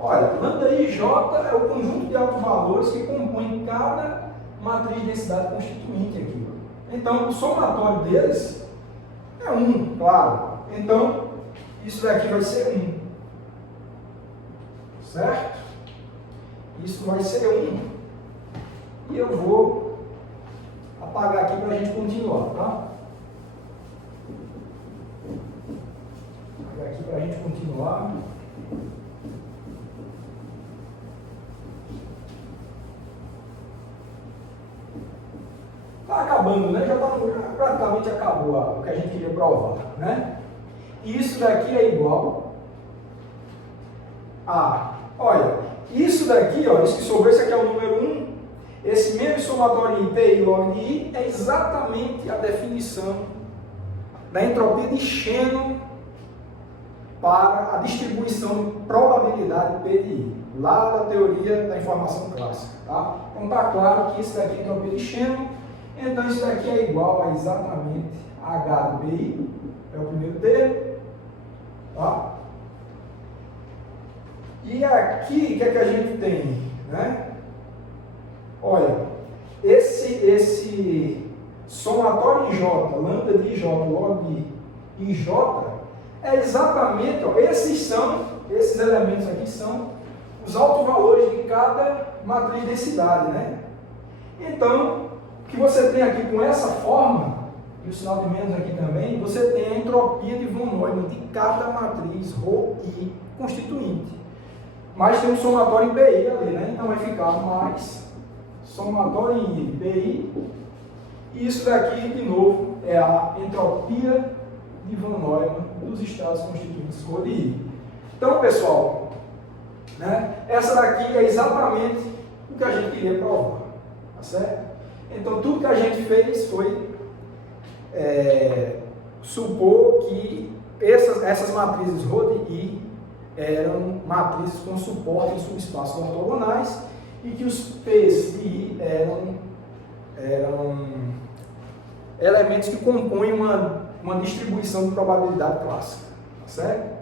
olha, lambda IJ é o conjunto de autovalores que compõem cada matriz de densidade constituinte aqui. Então, o somatório deles é 1, claro. Então, isso daqui vai ser 1. Certo? Isso vai ser 1. E eu vou apagar aqui para a gente continuar, tá? Apagar aqui para a gente continuar. Está acabando, né? Já praticamente acabou o que a gente queria provar, né? E isso daqui é igual a, olha, isso daqui, ó, isso que sobrou, esse aqui é o número 1, esse mesmo somatório em PI log de I é exatamente a definição da entropia de Shannon para a distribuição de probabilidade P de I, lá da teoria da informação clássica. Tá? Então está claro que isso daqui é entropia de Shannon, então isso daqui é igual a exatamente H do PI, é o primeiro termo. Tá? E aqui, o que é que a gente tem? Né? Olha, esse somatório em J, lambda de J, log de J, é exatamente, ó, esses elementos aqui são os autovalores de cada matriz de densidade, né? Então, o que você tem aqui com essa forma, e o sinal de menos aqui também, você tem a entropia de von Neumann de cada matriz ρI constituinte. Mas tem um somatório em PI ali, né? Então vai ficar mais somatório em I de PI. E isso daqui, de novo, é a entropia de von Neumann dos estados constituintes ρ de I. Então, pessoal, né? Essa daqui é exatamente o que a gente queria provar. Tá certo? Então, tudo que a gente fez foi supor que essas matrizes ρ de I eram matrizes com suporte em subespaços ortogonais e que os P's de I eram elementos que compõem uma distribuição de probabilidade clássica. Tá certo?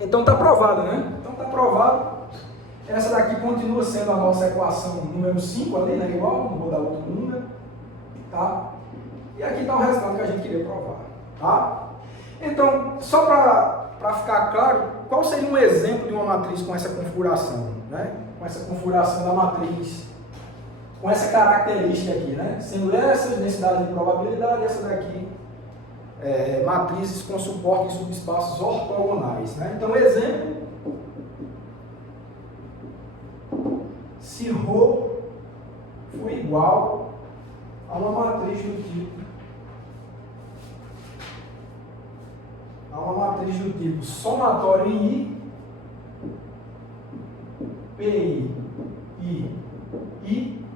Então está provado, né? Então está provado. Essa daqui continua sendo a nossa equação número 5 ali, né? Igual, não vou dar outro número. Tá? E aqui está o resultado que a gente queria provar. Tá? Então, só para ficar claro, qual seria um exemplo de uma matriz com essa configuração? Né? Com essa configuração da matriz, com essa característica aqui, né? Sendo essa densidade de probabilidade, essa daqui matrizes com suporte em subespaços ortogonais. Né? Então, exemplo, se ρ for igual a uma matriz do tipo somatório em I, PI, I,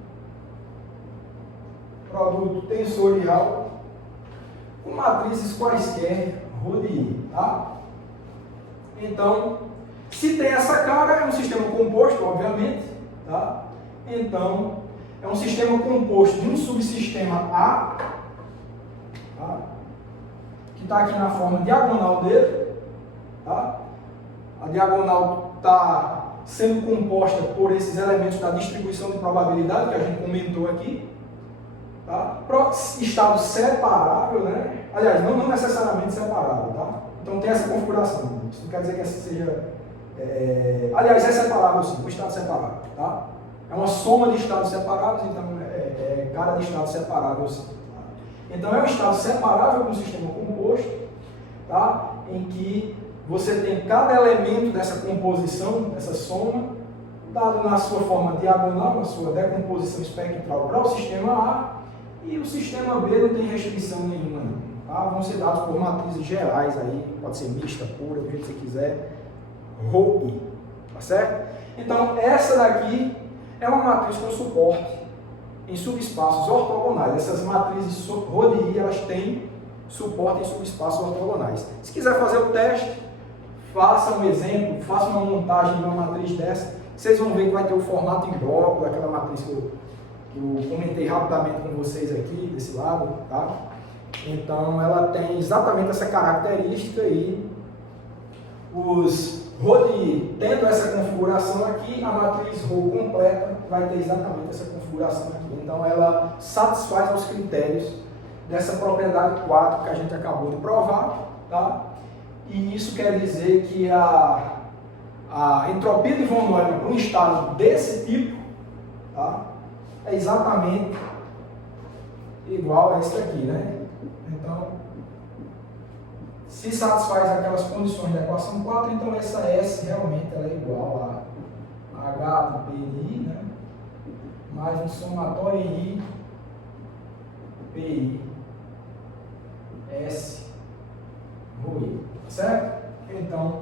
produto tensorial com matrizes quaisquer ρ de I, tá? Então, se tem essa cara, é um sistema composto, obviamente, tá? Então, é um sistema composto de um subsistema A, tá? Que está aqui na forma diagonal dele, tá? A diagonal está sendo composta por esses elementos da distribuição de probabilidade que a gente comentou aqui. Tá? Estado separável, né? Aliás, não necessariamente separável, tá? Então tem essa configuração. Isso não quer dizer que essa seja. Aliás, é separável sim, o estado separável, tá? É uma soma de estados separáveis, então cada de estado separável sim. Tá? Então é um estado separável com um sistema composto, tá? Em que você tem cada elemento dessa composição, dessa soma, dado na sua forma diagonal, na sua decomposição espectral para o sistema A. E o sistema B não tem restrição nenhuma, não. Tá? Vão ser dados por matrizes gerais aí, pode ser mista, pura, do jeito que você quiser, ρ I, tá certo? Então, essa daqui é uma matriz com suporte em subespaços ortogonais. Essas matrizes ρ de I, elas têm suporte em subespaços ortogonais. Se quiser fazer o teste, faça um exemplo, faça uma montagem de uma matriz dessa, vocês vão ver que vai ter o formato em bloco daquela matriz que eu comentei rapidamente com vocês aqui, desse lado, tá? Então, ela tem exatamente essa característica e os ρ de I, tendo essa configuração aqui, a matriz ρ completa vai ter exatamente essa configuração aqui. Então, ela satisfaz aos critérios dessa propriedade 4 que a gente acabou de provar, tá? E isso quer dizer que a entropia de von Neumann para um estado desse tipo, tá? É exatamente igual a esse daqui, né? Então, se satisfaz aquelas condições da equação 4, então essa S realmente ela é igual a H do P de I, né? Mais um somatório em I, PI, S, ρ I, certo? Então,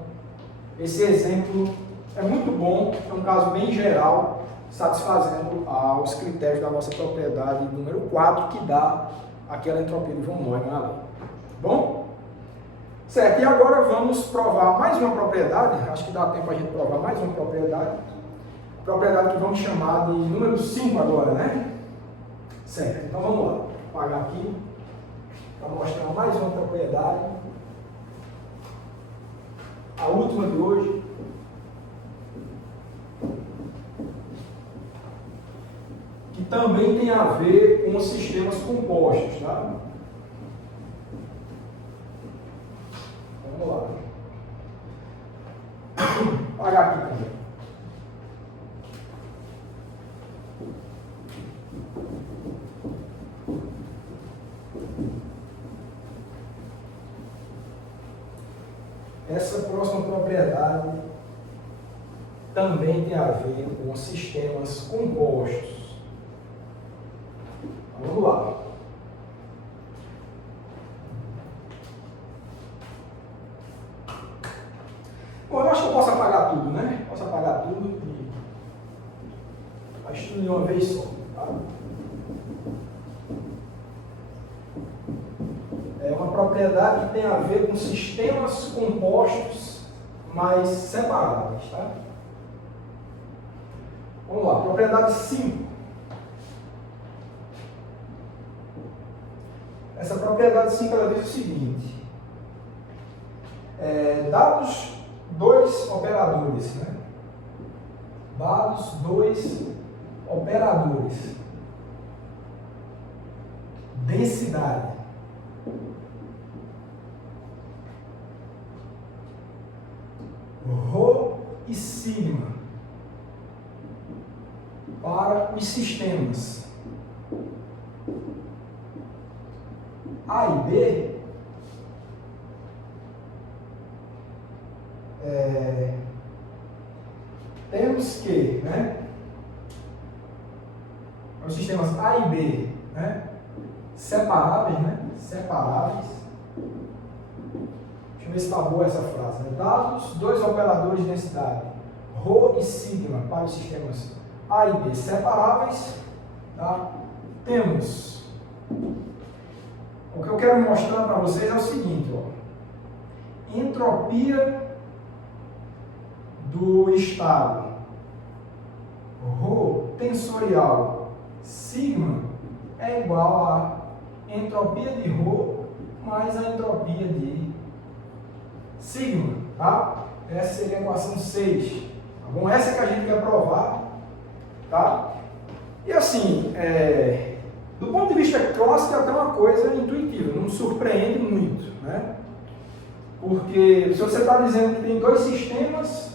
esse exemplo é muito bom, é um caso bem geral, satisfazendo aos critérios da nossa propriedade número 4, que dá aquela entropia de von Neumann ali. Bom? Certo, e agora vamos provar mais uma propriedade, acho que dá tempo a gente provar mais uma propriedade que vamos chamar de número 5 agora, né? Certo, então vamos lá, vou apagar aqui para mostrar mais uma propriedade, a última de hoje, que também tem a ver com os sistemas compostos, tá? Vamos lá. Vou apagar aqui também. Essa próxima propriedade também tem a ver com sistemas compostos. Vamos lá. Bom, eu acho que eu posso apagar tudo, né? Posso apagar tudo e faz tudo de uma vez só. Tá? É uma propriedade que tem a ver com sistemas compostos, mas separáveis, tá? Vamos lá, propriedade 5. Essa propriedade 5 ela diz o seguinte: dados dois operadores, né? Dados dois operadores, densidade, Rho e sigma para os sistemas A e B, temos que, né, os sistemas A e B, né, separáveis, né, separáveis. Deixa eu ver se está boa essa frase, né? Dados dois operadores de densidade, Rho e sigma, para os sistemas A e B separáveis, tá? Temos, o que eu quero mostrar para vocês é o seguinte, ó, entropia do estado Rho tensorial sigma é igual a entropia de Rho mais a entropia de sigma, tá? Essa seria a equação 6, tá bom? Essa é que a gente quer provar, tá? E assim, do ponto de vista clássico é até uma coisa intuitiva, não surpreende muito, né? Porque se você está dizendo que tem dois sistemas,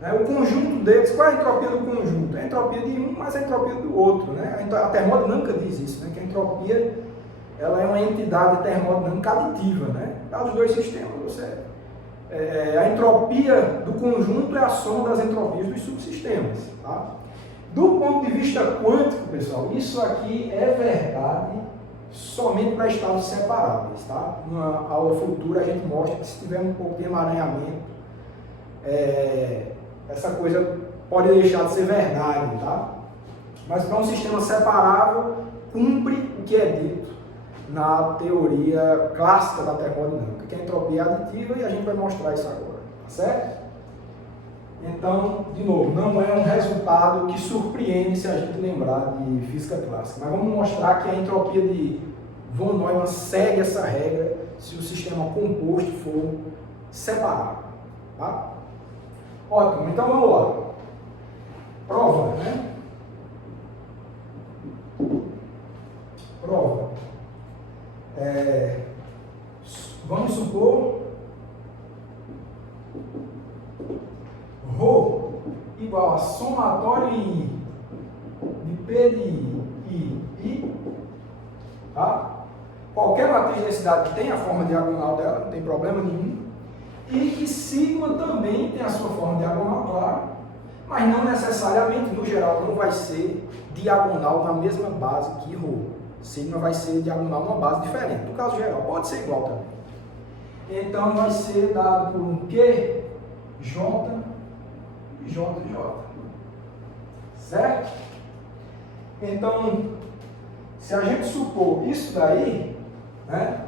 né, o conjunto deles, qual é a entropia do conjunto? É a entropia de um mais a entropia do outro, né? A termodinâmica diz isso, né? Que a entropia ela é uma entidade termodinâmica aditiva, né? Dados dois sistemas, a entropia do conjunto é a soma das entropias dos subsistemas, tá? Do ponto de vista quântico, pessoal, isso aqui é verdade somente para estados separáveis, tá? Numa aula futura a gente mostra que se tiver um pouco de emaranhamento, essa coisa pode deixar de ser verdade, tá? Mas para um sistema separável, cumpre o que é dito na teoria clássica da termodinâmica, que é a entropia aditiva, e a gente vai mostrar isso agora, tá certo? Então, de novo, não é um resultado que surpreende se a gente lembrar de física clássica, mas vamos mostrar que a entropia de von Neumann segue essa regra se o sistema composto for separável, tá? Ótimo, então vamos lá. Prova, né? Prova. Vamos supor Rho igual a somatório I de P de I, tá? Qualquer matriz de densidade que tenha a forma diagonal dela, não tem problema nenhum. E que sigma também tem a sua forma diagonal, claro, mas não necessariamente, no geral, não vai ser diagonal na mesma base que Rho. Sigma vai ser diagonal numa base diferente. No caso geral, pode ser igual também. Então, vai ser dado por um Q, J e J. Certo? Então, se a gente supor isso daí, né?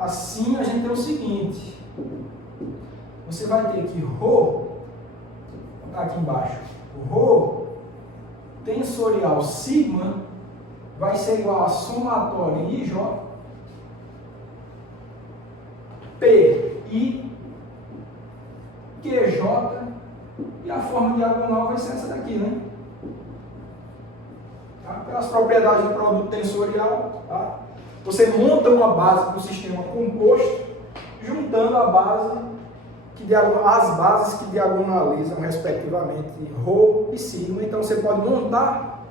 assim a gente tem o seguinte, você vai ter que ρ, vou botar aqui embaixo, ρ tensorial sigma vai ser igual a somatória em IJ, PI, QJ, e a forma diagonal vai ser essa daqui, né? Tá? Pelas propriedades do produto tensorial, tá? Você monta uma base para o sistema composto, juntando a base as bases que diagonalizam, respectivamente, ρ e sigma. Então, você pode montar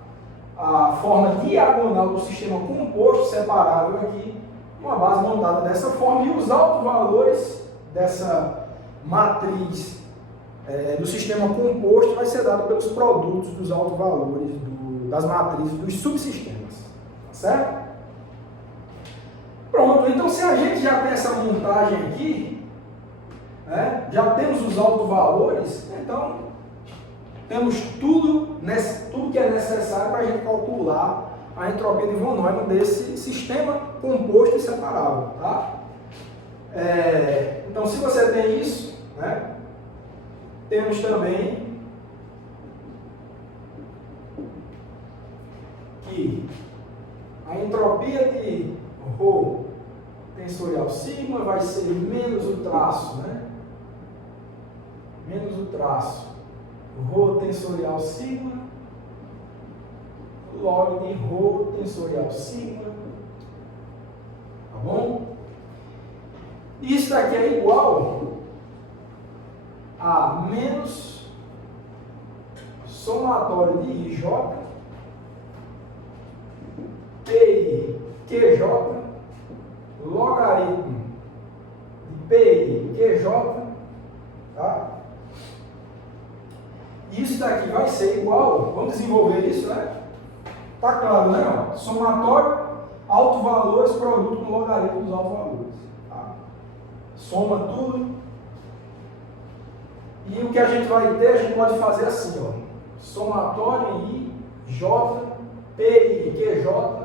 a forma diagonal do sistema composto separável aqui, uma base montada dessa forma, e os autovalores dessa matriz do sistema composto vai ser dado pelos produtos dos autovalores das matrizes dos subsistemas. Tá certo? Pronto, então se a gente já tem essa montagem aqui, já temos os autovalores, então temos tudo que é necessário para a gente calcular a entropia de von Neumann desse sistema composto e separável. Tá? Então, se você tem isso, temos também que a entropia de ρ tensorial sigma vai ser menos o traço, menos o traço ρ tensorial sigma log de ρ tensorial sigma, tá bom? Isso daqui é igual a menos somatório de IJ, PI, QJ, logaritmo de PI, QJ, tá? Isso daqui vai ser igual, vamos desenvolver isso, né? Tá claro, né? Somatório, autovalores, produto com logaritmo dos autovalores. Tá? Soma tudo. E o que a gente vai ter, a gente pode fazer assim, ó. Somatório I, J, PI, QJ.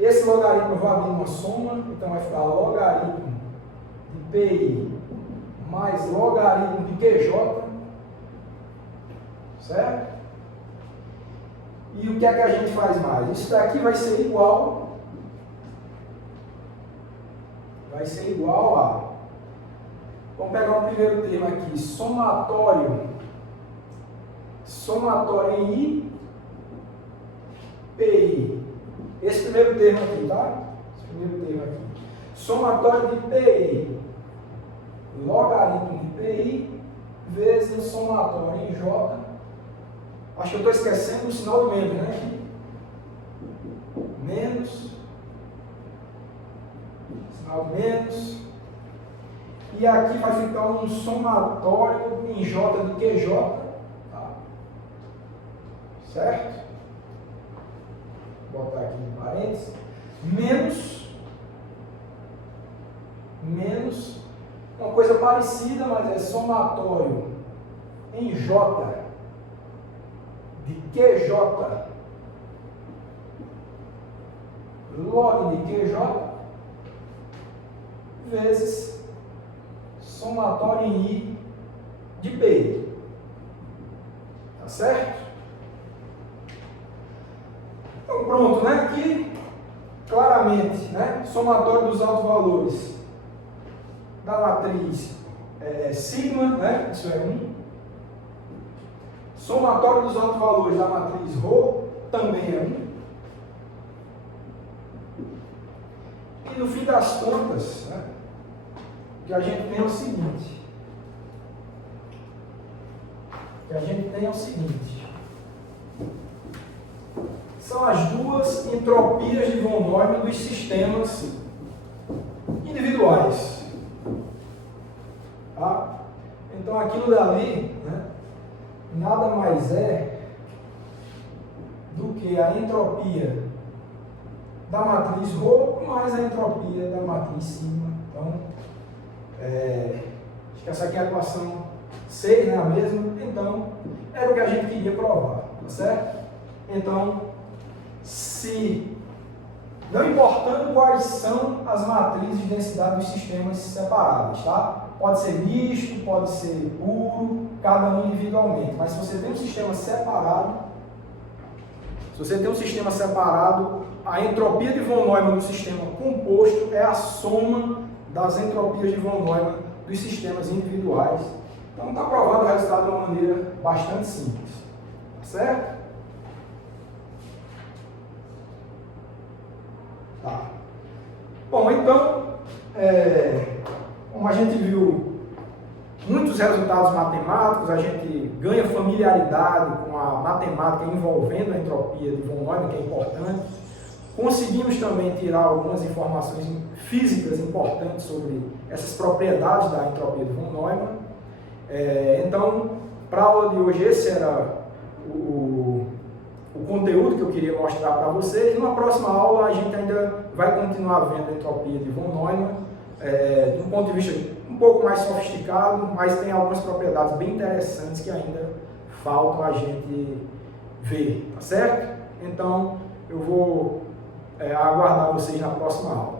Esse logaritmo vai abrir uma soma, então vai ficar logaritmo de PI mais logaritmo de QJ. Certo? E o que é que a gente faz mais? Isso daqui vai ser igual a, vamos pegar o primeiro termo aqui, somatório em I, PI. Esse primeiro termo aqui, tá? Esse primeiro termo aqui. Somatório de PI, logaritmo de PI, vezes somatório em J. Acho que eu estou esquecendo o sinal de menos, né? Menos. Sinal de menos. E aqui vai ficar um somatório em J de QJ. Tá? Certo? Vou botar aqui em parênteses. Menos. Uma coisa parecida, mas é somatório em J de QJ log de QJ vezes somatório em I de P. Tá certo? Então pronto, né? Aqui claramente, né? Somatório dos autovalores da matriz sigma, né? Isso é 1. Somatório dos autovalores da matriz ρ também é 1. E no fim das contas, né, o que a gente tem é o seguinte. São as duas entropias de von Neumann dos sistemas individuais. Tá? Então aquilo dali, né, nada mais é do que a entropia da matriz ρ mais a entropia da matriz sigma. Então, acho que essa aqui é a equação 6, né, a mesma. Então, era o que a gente queria provar, tá certo? Então, se não importando quais são as matrizes de densidade dos sistemas separados, tá? Pode ser misto, pode ser puro, cada um individualmente, mas se você tem um sistema separado, a entropia de von Neumann do sistema composto é a soma das entropias de von Neumann dos sistemas individuais. Então está provado o resultado de uma maneira bastante simples, tá certo? Tá. Bom, então, como a gente viu muitos resultados matemáticos, a gente ganha familiaridade com a matemática envolvendo a entropia de von Neumann, que é importante. Conseguimos também tirar algumas informações físicas importantes sobre essas propriedades da entropia de von Neumann. Então, para a aula de hoje, esse era o conteúdo que eu queria mostrar para vocês. E na próxima aula, a gente ainda vai continuar vendo a entropia de von Neumann, de um ponto de vista um pouco mais sofisticado, mas tem algumas propriedades bem interessantes que ainda faltam a gente ver, tá certo? Então, eu vou aguardar vocês na próxima aula.